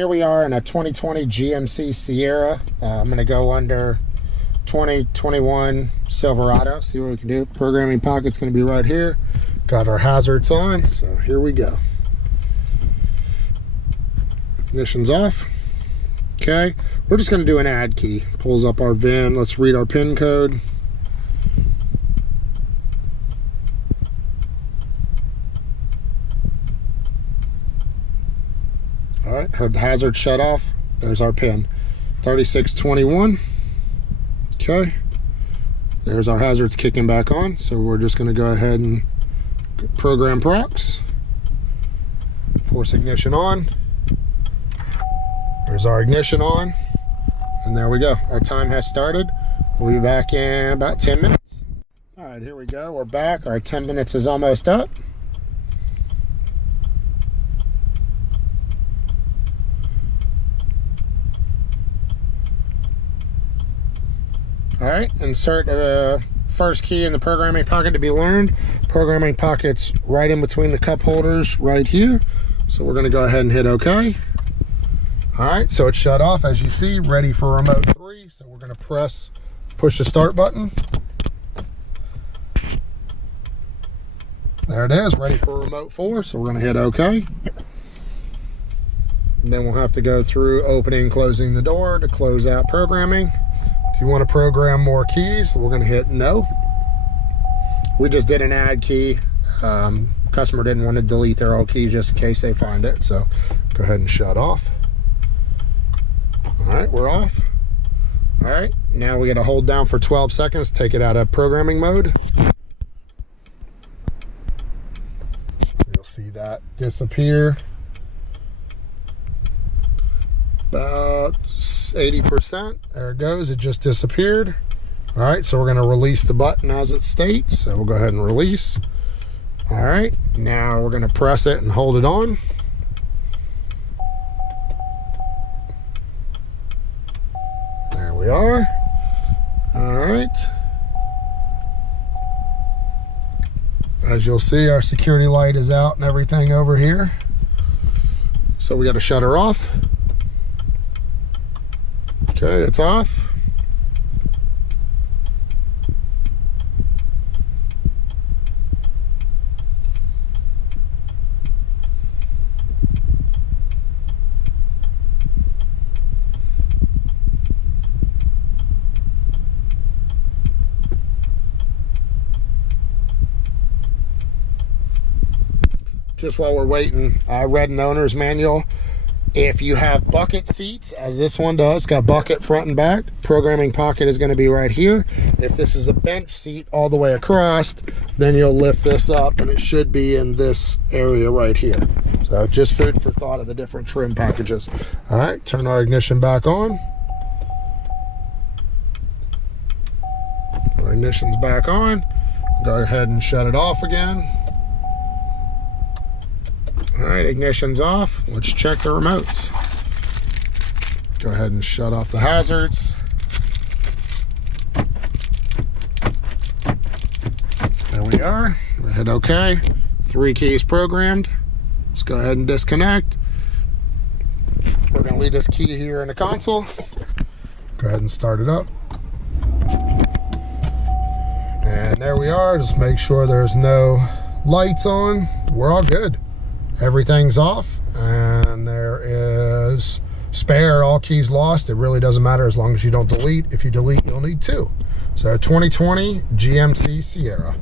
Here we are in a 2020 GMC Sierra. I'm going to go under 2021 Silverado, see what we can do. Programming pocket's going to be right here. Got our hazards on, so here we go. Ignition's off. Okay, we're just going to do an add key. Pulls up our VIN. Let's read our PIN code. All right, heard the hazard shut off. There's our PIN, 3621. Okay, there's our hazards kicking back on. So we're just going to go ahead and program procs. Force ignition on. There's our ignition on, and there we go. Our time has started. We'll be back in about 10 minutes. All right, here we go. We're back. Our 10 minutes is almost up. All right, insert first key in the programming pocket to be learned. Programming pocket's right in between the cup holders right here. So we're gonna go ahead and hit OK. All right, so it's shut off, as you see, ready for remote 3. So we're gonna push the start button. There it is, ready for remote 4. So we're gonna hit OK. And then we'll have to go through opening and closing the door to close out programming. If you want to program more keys, we're going to hit no. We just did an add key. Customer didn't want to delete their old key just in case they find it. So go ahead and shut off. All right, we're off. All right, now we got to hold down for 12 seconds, take it out of programming mode. You'll see that disappear. About 80%. There it goes. It just disappeared. All right, so we're going to release the button as it states. So we'll go ahead and release. All right, now we're going to press it and hold it on. There we are. All right. As you'll see, our security light is out and everything over here. So we got to shut her off. Okay, it's off. Just while we're waiting, I read an owner's manual. If you have bucket seats, as this one does, got bucket front and back, programming pocket is going to be right here. If this is a bench seat all the way across, then you'll lift this up and it should be in this area right here. So just food for thought of the different trim packages. All right, turn our ignition back on. Our ignition's back on. Go ahead and shut it off again. All right, ignition's off. Let's check the remotes. Go ahead and shut off the hazards. There we are. We hit OK. 3 keys programmed. Let's go ahead and disconnect. We're going to leave this key here in the console. Go ahead and start it up. And there we are. Just make sure there's no lights on. We're all good. Everything's off, and there is spare, all keys lost. It really doesn't matter as long as you don't delete. If you delete, you'll need 2. So 2020 GMC Sierra.